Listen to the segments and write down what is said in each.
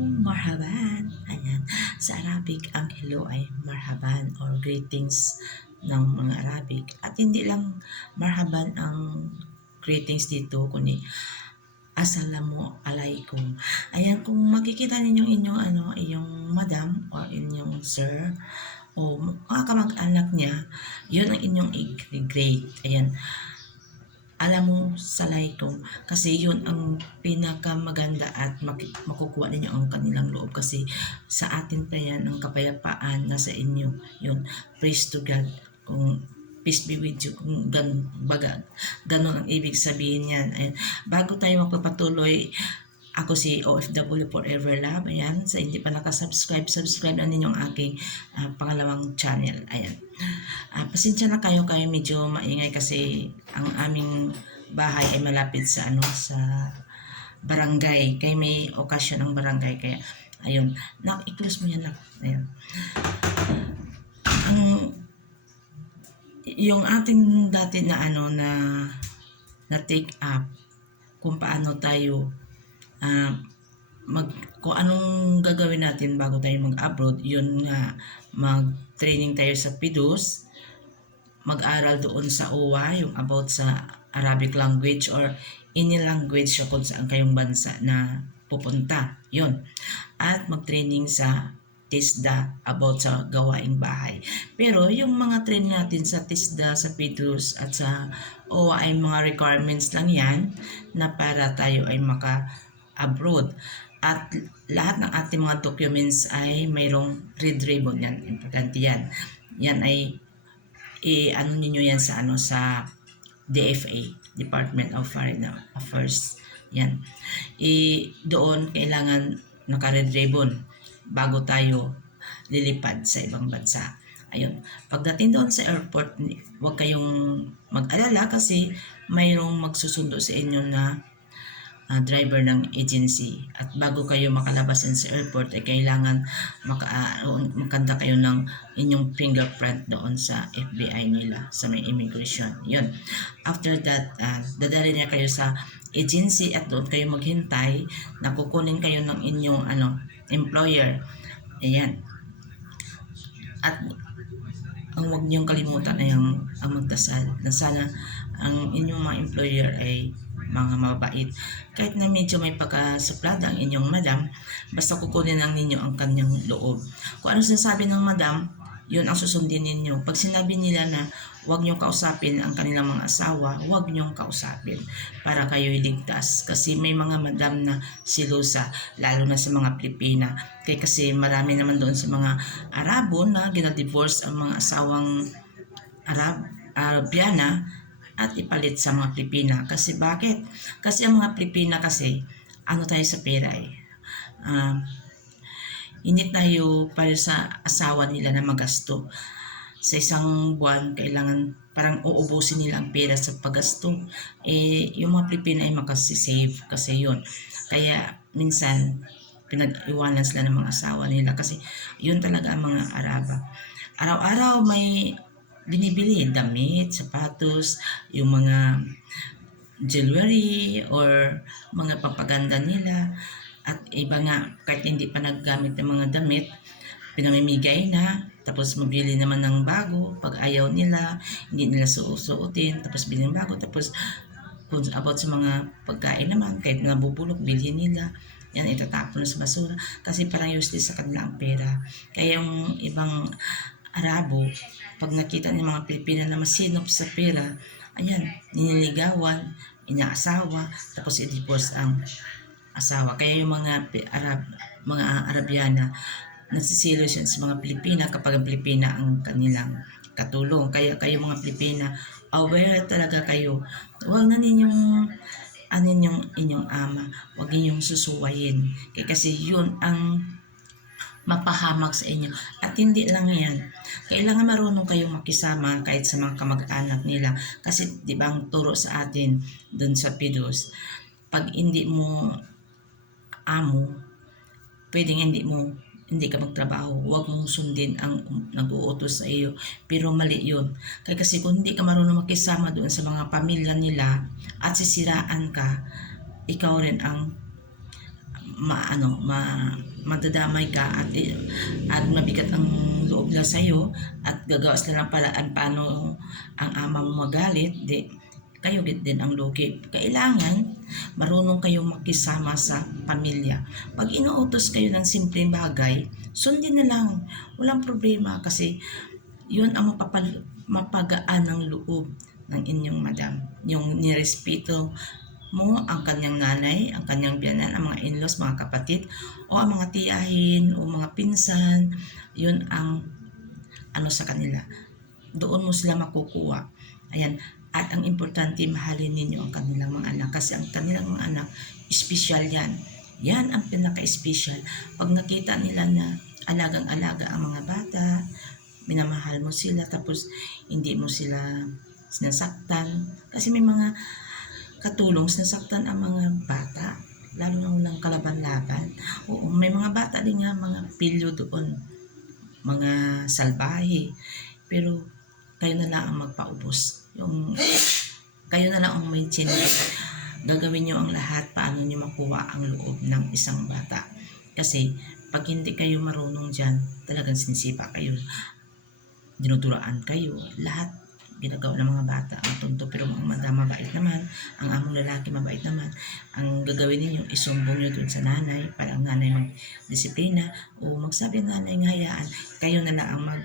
marhaban. Ayan. Sa Arabic, ang hello ay marhaban or greetings ng mga Arabic. At hindi lang marhaban ang greetings dito, kundi Assalamu alaikum. Ayan, kung makikita ninyo inyong ano, iyong madam o inyong sir o mga kamag-anak niya, yun ang inyong i-greet. Ayan. Alam mo, salaikum. Kasi yun ang pinakamaganda at mak- makukuha ninyo ang kanilang loob. Kasi sa atin pa yan, ang kapayapaan nasa inyo. Yun, praise to God. Kung peace be with you, kung gan, baga, ganun ang ibig sabihin yan. Ayan. Bago tayo magpapatuloy, ako si OFW Forever Love. Ayan, sa hindi pa nakasubscribe, subscribe na ninyong aking ah, pangalawang channel. Ayan. Ah, pasensya na kayo kayo medyo maingay kasi ang aming bahay ay malapit sa ano sa barangay. Kaya may okasyon ang barangay kaya ayun. Nak, i-close mo yan nak. Ayan. Ang yung ating dati na ano na na take up kung paano tayo ah, mag kung anong gagawin natin bago tayo mag-abroad, yun nga mag-training tayo sa PIDUS, mag-aral doon sa OWA, yung about sa Arabic language or any language sa kung saan kayong bansa na pupunta. Yun. At mag-training sa TISDA about sa gawaing bahay. Pero yung mga training natin sa TISDA, sa PIDUS at sa OWA ay mga requirements lang yan na para tayo ay maka-abroad. At lahat ng ating mga documents ay mayroong red ribbon yan. Importante yan. Yan ay i-ano ninyo yan sa ano sa DFA, Department of Foreign Affairs. Yan. I doon kailangan naka-red ribbon bago tayo lilipad sa ibang bansa. Ayun. Pagdating doon sa airport, huwag kayong mag-alala kasi mayroong magsusundo sa inyo na ah, driver ng agency. At bago kayo makalabas sa airport, ay kailangan maka, ah, makanda kayo ng inyong fingerprint doon sa FBI nila, sa may immigration. Yun. After that, uh, dadali niya kayo sa agency at doon kayo maghintay na kukunin kayo ng inyong ano, employer. Ayan. At ang huwag niyong kalimutan ay ang, ang magdasal na sana ang inyong mga employer ay mga mabait. Kahit na medyo may pagkasuplada ang inyong madam, basta kukunin lang ninyo ang kanyang loob. Kung ano sinasabi ng madam, yun ang susundin ninyo. Pag sinabi nila na huwag niyong kausapin ang kanilang mga asawa, huwag niyong kausapin para kayo iligtas. Kasi may mga madam na silusa, lalo na sa mga Pilipina. Kaya kasi marami naman doon sa mga Arabo na ginadivorce ang mga asawang Arab, Arabiana at ipalit sa mga Pilipina. Kasi bakit? Kasi ang mga Pilipina kasi, ano tayo sa pera eh. Ah, hindi tayo para sa asawa nila na magasto. Sa isang buwan, kailangan parang uubusin nila ang pera sa paggasto. Eh, yung mga Pilipina ay makasisave kasi yun. Kaya minsan, pinag-iwanan sila ng mga asawa nila kasi yun talaga ang mga Araba. Araw-araw may binibili damit, sapatos, yung mga jewelry or mga papaganda nila. At iba nga kahit hindi pa naggamit ng mga damit pinamimigay na. Tapos mabili naman ng bago pag ayaw nila hindi nila susuotin. Tapos bilhin bago tapos kung about sa mga pagkain naman kahit nabubulok bilhin nila. Yan itatapon sa basura. Kasi parang useless sa kanila ang pera. Kaya yung ibang Arabo pag nakita ng mga Pilipina na masinop sa pera ayan niniligawan inaasawa tapos i-divorce ang asawa. Kaya yung mga Arab, mga Arabiana, nasisilos yan sa mga Pilipina kapag ang Pilipina ang kanilang katulong. Kaya kayo mga Pilipina, aware talaga kayo. Huwag na ninyong ano yung inyong ama, huwag ninyong susuwayin. Kaya kasi yun ang mapahamak sa inyo. At hindi lang yan. Kailangan marunong kayong makisama kahit sa mga kamag-anak nila. Kasi di ba ang turo sa atin dun sa Pidos, pag hindi mo amo, pwedeng hindi mo hindi ka magtrabaho, huwag mong sundin ang nag-uutos sa iyo. Pero mali yun. Kaya kasi kung hindi ka marunong makisama doon sa mga pamilya nila at sisiraan ka, ikaw rin ang ma ano ma madadamay ka at at mabigat ang loob na sa at gagawa sila ng paraan paano ang ama mo magalit di kayo git din ang lugi. Kailangan marunong kayong makisama sa pamilya. Pag inuutos kayo ng simpleng bagay sundin na lang. Walang problema kasi yun ang mapapal mapagaan ng loob ng inyong madam. Yung nirespeto mo ang kanyang nanay, ang kanyang biyanan, ang mga in-laws, mga kapatid, o ang mga tiyahin, o mga pinsan, yun ang ano sa kanila. Doon mo sila makukuha. Ayan. At ang importante, mahalin ninyo ang kanilang mga anak. Kasi ang kanilang mga anak, special yan. Yan ang pinaka-special. Pag nakita nila na alagang-alaga ang mga bata, minamahal mo sila, tapos hindi mo sila sinasaktan. Kasi may mga katulong sinasaktan ang mga bata lalo na unang kalaban-laban. Oo, may mga bata din nga mga pilyo doon, mga salbahe. Pero kayo na lang ang magpaubos. Yung kayo na lang ang may chinik. Gagawin nyo ang lahat paano nyo makuha ang loob ng isang bata. Kasi pag hindi kayo marunong dyan, talagang sinisipa kayo. Dinuduraan kayo. Lahat ginagawa ng mga bata ang tunto pero mga madama mabait naman ang among lalaki mabait naman ang gagawin ninyo isumbong nyo dun sa nanay para ang nanay magdisiplina o magsabi ng nanay ng hayaan. Kayo na lang ang mag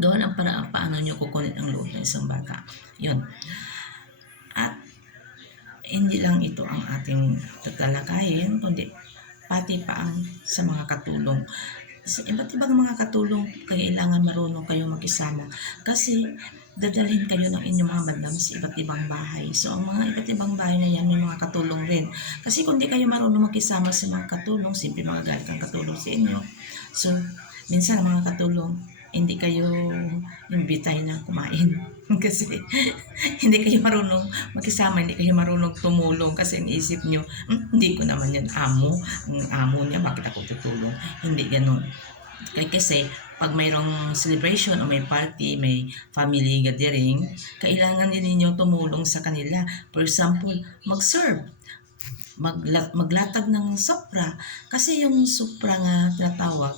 gawa ng paraan paano nyo kukunin ang loob ng isang bata. Yun. At hindi lang ito ang ating tatalakayin kundi pati pa ang sa mga katulong sa iba't ibang mga katulong kailangan marunong kayo makisama kasi dadalhin kayo ng inyong mga madam sa iba't ibang bahay. So, ang mga iba't ibang bahay na yan, may mga katulong rin. Kasi kung di kayo marunong makisama sa mga katulong, simple mga galit ang katulong sa inyo. So, minsan ang mga katulong, hindi kayo imbitay na kumain. kasi hindi kayo marunong makisama, hindi kayo marunong tumulong kasi ang isip nyo, hm, hindi ko naman yan amo. Ang amo niya, bakit ako tutulong? Hindi ganun. Kasi, pag mayroong celebration o may party, may family gathering, kailangan din ninyo tumulong sa kanila. For example, mag-serve, magla- maglatag ng sopra. Kasi yung sopra nga tinatawag,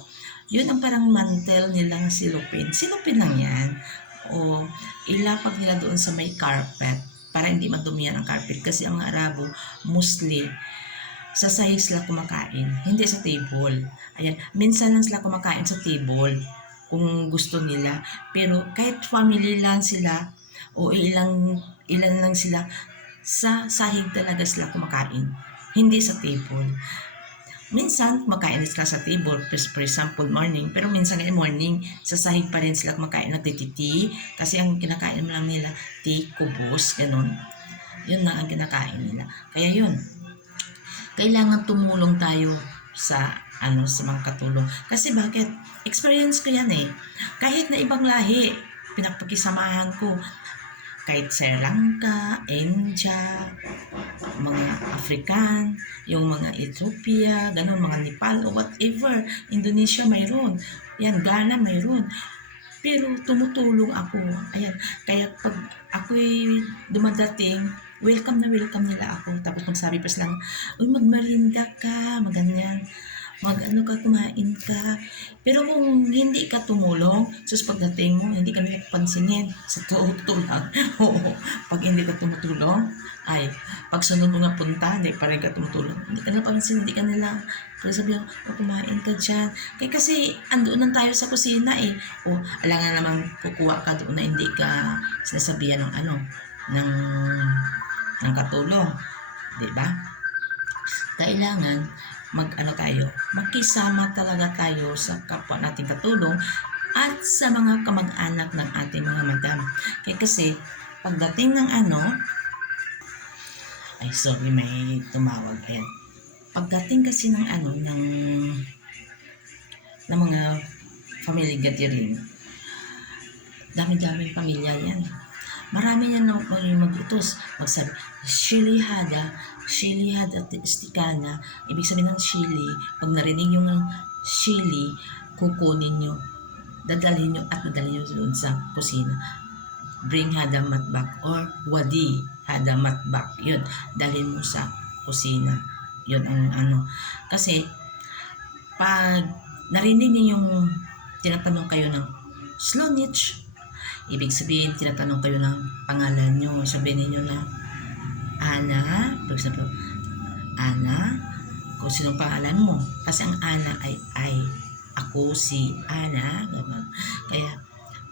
yun ang parang mantel nilang silupin. Silupin lang yan. O ilapag nila doon sa may carpet para hindi madumihan ang carpet. Kasi ang Arabo, mostly, sa sahig sila kumakain, hindi sa table. Ayan, minsan lang sila kumakain sa table kung gusto nila. Pero kahit family lang sila o ilang ilan lang sila, sa sahig talaga sila kumakain. Hindi sa table. Minsan, kumakain sila sa table, for example, morning. Pero minsan ngayon morning, sa sahig pa rin sila kumakain, nagtititi. Kasi ang kinakain lang nila, tea, kubos, ganun. Yun na ang kinakain nila. Kaya yun, kailangan tumulong tayo sa ano sa mga katulong. Kasi bakit? Experience ko yan eh. Kahit na ibang lahi, pinapakisamahan ko. Kahit Sri Lanka, India, mga African, yung mga Ethiopia, ganun, mga Nepal, o whatever. Indonesia mayroon. Yan, Ghana mayroon. Pero tumutulong ako. Ayan, kaya pag ako'y dumadating, welcome na welcome nila ako. Tapos magsabi pa silang, uy, magmarinda ka, maganyan mag ano ka, kumain ka. Pero kung hindi ka tumulong, sus pagdating mo, hindi ka nila pansinin. Sa totoo lang. Oo. Pag hindi ka tumutulong, ay, pag sunod mo nga punta, hindi pa rin ka tumutulong. Hindi ka pansin, hindi ka nila, pero sabi ko, oh, kumain ka dyan. Kaya kasi, andoon lang tayo sa kusina eh. O, alangan naman kukuha ka doon na hindi ka sinasabihan ng ano, ng ng katulong. 'Di ba? Kailangan mag ano tayo, magkisama talaga tayo sa kapwa nating katulong at sa mga kamag-anak ng ating mga madam. Kaya kasi pagdating ng ano ay sorry may tumawag ayan. Pagdating kasi ng ano ng ng mga family gathering dami-daming pamilya yan Marami yan na yung mag-utos. Magsabi, Shili Hada, Shili Hada Istikana. Ibig sabihin ng Shili, pag narinig yung Shili, kukunin nyo, dadalhin nyo at nadalhin nyo doon sa kusina. Bring Hada Matbak or Wadi Hada Matbak. Yun, dalhin mo sa kusina. Yun ang ano. Kasi, pag narinig niyo yung tinatanong kayo ng slow niche, ibig sabihin, tinatanong kayo ng pangalan nyo. Sabihin niyo na, Ana, for example, Ana, kung sinong pangalan mo. Kasi ang Ana ay ay. Ako si Ana. Ganun. Kaya,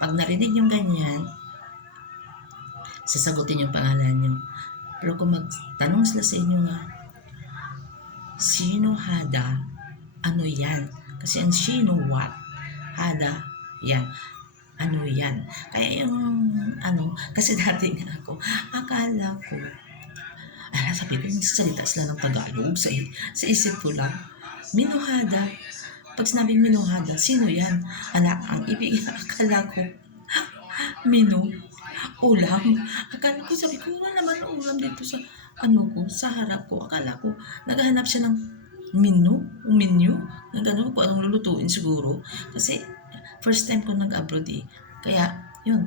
pag narinig yung ganyan, sasagutin yung pangalan nyo. Pero kung magtanong sila sa inyo nga, sino hada? Ano yan? Kasi ang sino what? Hada, yan. Ano yan? Kaya yung, ano, kasi dati nga ako, akala ko, ala, sabi ko, salita sila ng Tagalog sa, sa isip ko lang. Minuhada. Pag sinabing minuhada, sino yan? Ala, ang ibig, akala ko, minu, ulam. Akala ko, sabi ko, wala naman ulam dito sa, ano ko, sa harap ko. Akala ko, naghahanap siya ng menu, menu, na gano'n kung anong lulutuin siguro. Kasi, first time ko nag-abroad eh. Kaya, yun,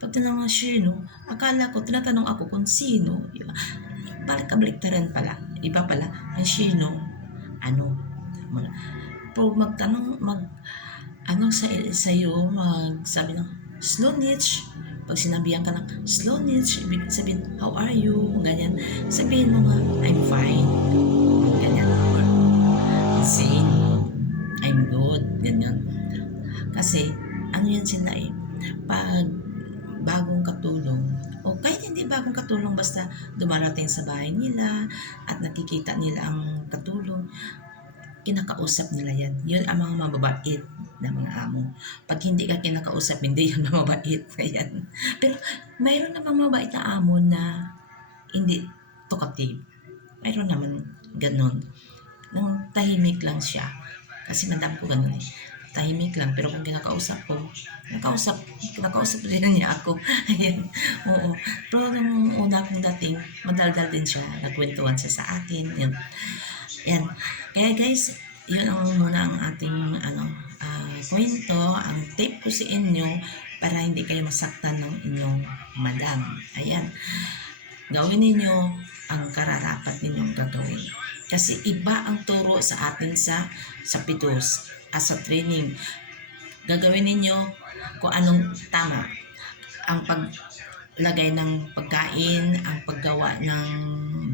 pag tinanong sino, akala ko, tinatanong ako kung sino. Iba, balik kabaliktaran pala. Iba pala, ang sino, ano. Pero magtanong, mag, ano sa sa'yo, magsabi ng slow niche. Pag sinabihan ka ng slow niche, ibig sabihin, how are you? Ganyan. Sabihin mo nga, I'm fine. Ganyan. Or, I'm good. Ganyan. Kasi, ano yan sila eh, pag bagong katulong, o kahit hindi bagong katulong, basta dumarating sa bahay nila at nakikita nila ang katulong, kinakausap nila yan. Yun ang mga mababait na mga amo. Pag hindi ka kinakausap, hindi yan mababait. Ayan. Pero mayroon namang mabait na amo na hindi talkative. Mayroon naman ganon. Nang tahimik lang siya. Kasi madam ko ganon eh. Tahimik lang. Pero kung kinakausap ko, nakausap, kinakausap din niya ako. Ayan. Oo. Pero nung una kong dating, madaldal din siya. Nagkwentuhan siya sa akin. Yan. Yan. Kaya guys, yun ang muna ang ating ano, ah, kwento, ang tip ko sa inyo para hindi kayo masaktan ng inyong madam. Ayan. Gawin ninyo ang kararapat ninyong gagawin. Kasi iba ang turo sa atin sa sa pitos as a training. Gagawin ninyo kung anong tama. Ang paglagay ng pagkain, ang paggawa ng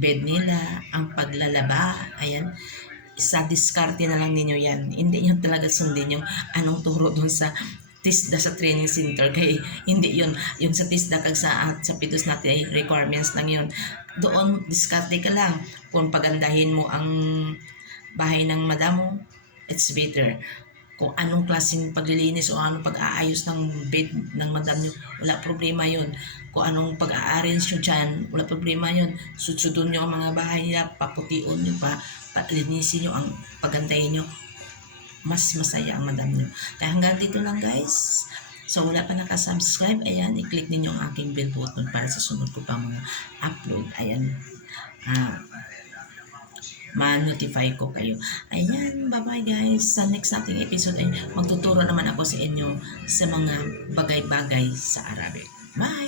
bed nila, ang paglalaba, ayan, sa diskarte na lang ninyo yan. Hindi nyo talaga sundin yung anong turo dun sa TISDA sa training center kay hindi yun yung sa TISDA kag sa at sa pitos natin ay requirements lang yun doon diskarte ka lang kung pagandahin mo ang bahay ng madam mo it's better kung anong klaseng paglilinis o anong pag-aayos ng bed ng madam nyo, wala problema yun. Kung anong pag-a-arrange nyo dyan, wala problema yun. Sudsudon nyo ang mga bahay nila, papution nyo pa, palinisin nyo ang pagandahin nyo. Mas masaya ang madam nyo. Kaya hanggang dito lang guys. So wala pa nakasubscribe, ayan, i-click ninyo ang aking bell button para sa sunod ko pa mga upload. Ayan. Ah, ma-notify ko kayo. Ayan, bye-bye guys. Sa next nating episode ay magtuturo naman ako sa inyo sa mga bagay-bagay sa Arabic. Bye!